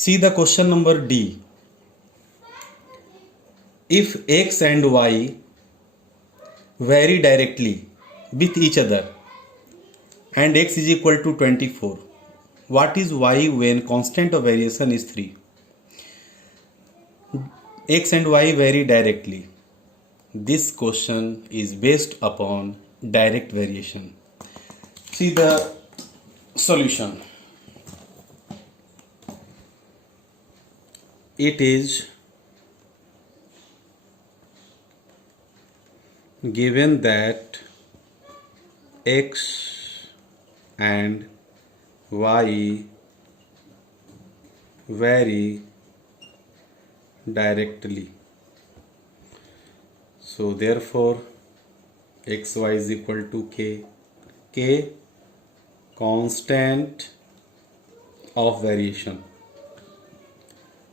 See the question number D. If x and y vary directly with each other and x is equal to 24, what is y when constant of variation is 3? X and y vary directly. This question is based upon direct variation. See the solution. It is given that x and y vary directly. So therefore xy is equal to k constant of variation.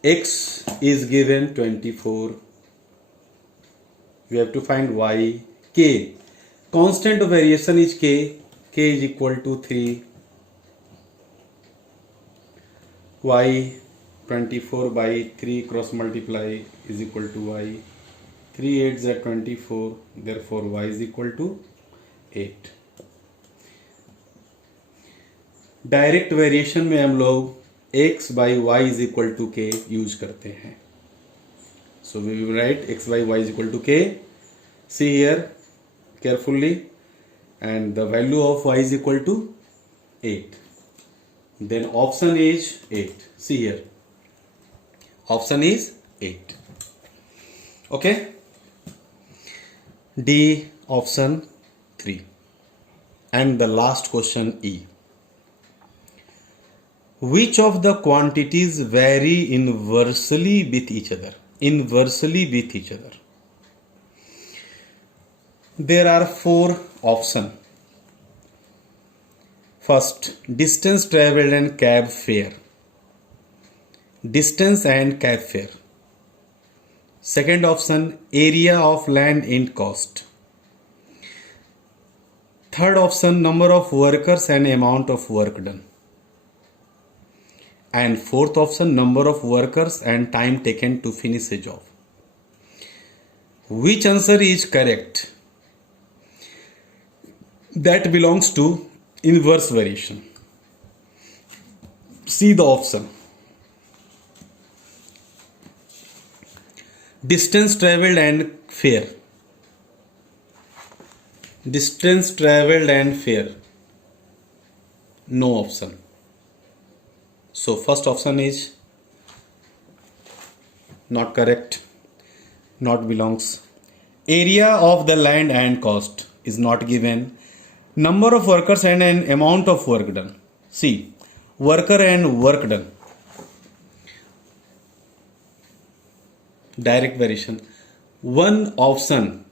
X is given 24. We have to find y. K constant of variation is k is equal to 3. Y 24 by 3 cross multiply is equal to y. 3 8s are 24, therefore y is equal to 8. Direct variation में हम लोग x by y is equal to k use करते हैं. So we will write x by y is equal to k. See here carefully, and the value of y is equal to 8. Then option is 8. See here, option is 8. Okay, D option 3. And the last question E. Which of the quantities vary inversely with each other? Inversely with each other. There are 4 options. First, distance traveled and cab fare. Distance and cab fare. Second option, area of land and cost. Third option, number of workers and amount of work done. And fourth option, number of workers and time taken to finish a job. Which answer is correct? That belongs to inverse variation. See the option. Distance traveled and fare. Distance traveled and fare. No option. So first option is not correct, not belongs. Area of the land and cost is not given. Number of workers and an amount of work done. See, worker and work done. Direct variation. One option,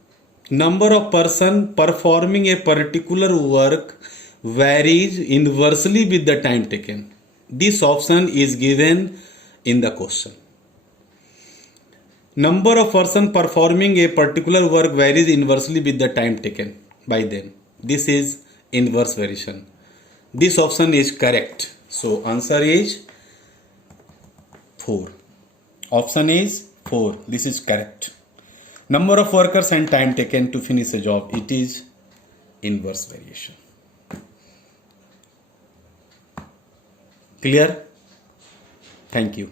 number of person performing a particular work varies inversely with the time taken. This option is given in the question. Number of person performing a particular work varies inversely with the time taken by them. This is inverse variation. This option is correct. So answer is 4. Option is 4. This is correct. Number of workers and time taken to finish a job. It is inverse variation. Clear? Thank you.